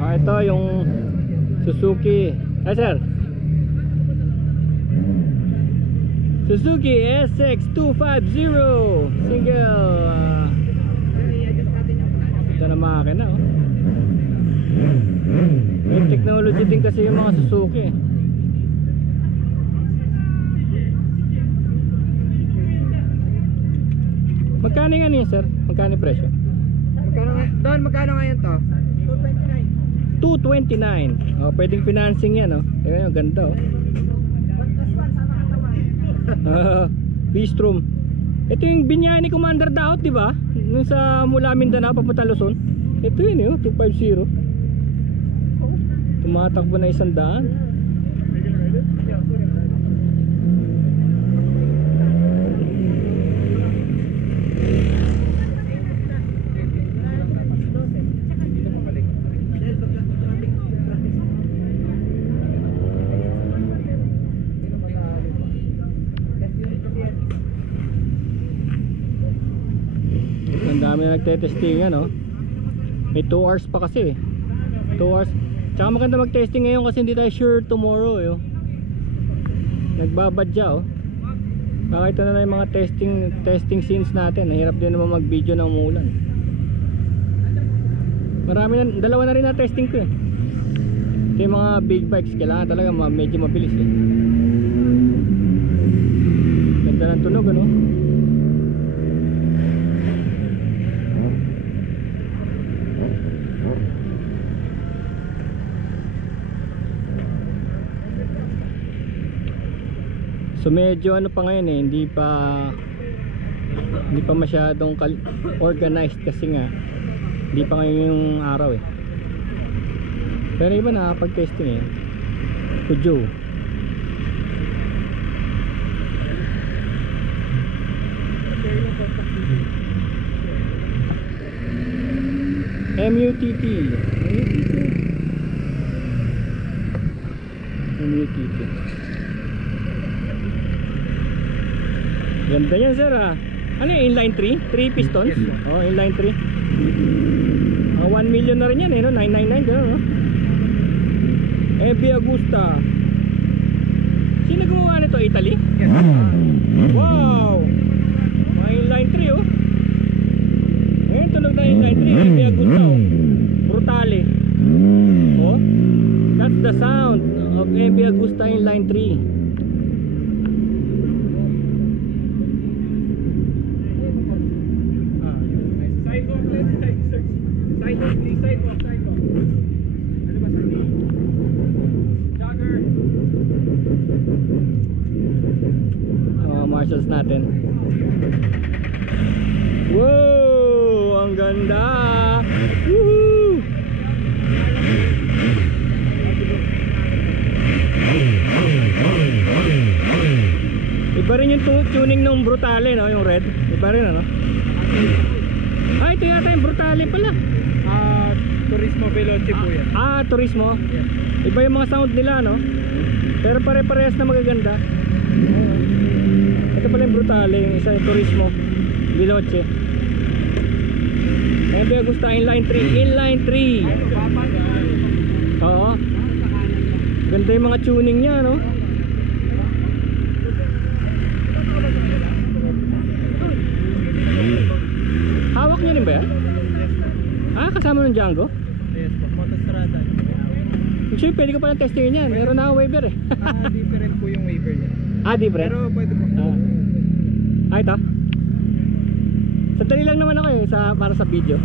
Ito yung Suzuki. Sir, Suzuki SX250 single. Ito na makina, oh. May technology din kasi yung mga Suzuki. Magkano nga niya, sir? Magkano yung presyo? Magkano ngayon to? 229. Oh, pwedeng financing yan, oh. Ayun, ganda, oh. Bistrom. Ito yung Binyani Commander Daot, di ba? Nung sa mula Mindanao papunta Luzon. Ito yun, eh, 250. Tumatakbo na 100. Ang dami na nagte-testing, no? May 2 hours pa kasi, 2 hours. Tsaka maganda mag-testing ngayon kasi hindi tayo sure tomorrow, eh. Nagbabadya, oh. Nakita na lang yung mga testing scenes natin. Nahirap din naman mag-video ng umulan. Marami na, dalawa na rin na testing ko, eh. Ito yung mga big bikes, kailangan talaga medyo mabilis, eh. Ganda ng tunog, ano? So medyo ano pa ngayon, eh, hindi pa masyadong organized kasi nga hindi pa ngayon yung araw, eh. Pero iba nakapag-testing, eh. Kujo MUTT ganda yan, sir, ah. Ano yung inline 3? 3 pistons? Yes, oh, inline 3. 1 million na rin yan, eh, no? 999, gano'n, no? Ebi Agusta. Sino gumawa nito? Italy? Yes. Wow! Mga inline 3, oh. Ngayon tunog na inline 3. Ebi Agusta, oh. Brutale. Oh, that's the sound of Ebi Agusta inline 3. Marshals natin. Wow, ang ganda. Woohoo! Iba rin yung tuning ng Brutale, no? Yung red. Iba rin, ano? Ah, ito yata yung Brutale pala. Turismo Veloce po yan. Turismo. Iba yung mga sound nila, no? Pero pare-parehas na magaganda. Ito pala yung Brutale, yung isa yung Turismo Veloce. Ebi Agusta inline 3. Inline 3. Oo. Ganda yung mga tuning niya, no? Hawak niyo rin ba yan? Kasama ng Django? Yes po, Motostrada. Actually, pwede ko palang testingin yan. Meron na akong waiver, eh. Different po yung waiver niya. Different? Pero pwede po. Ito? Sandali lang naman ako, eh, para sa video.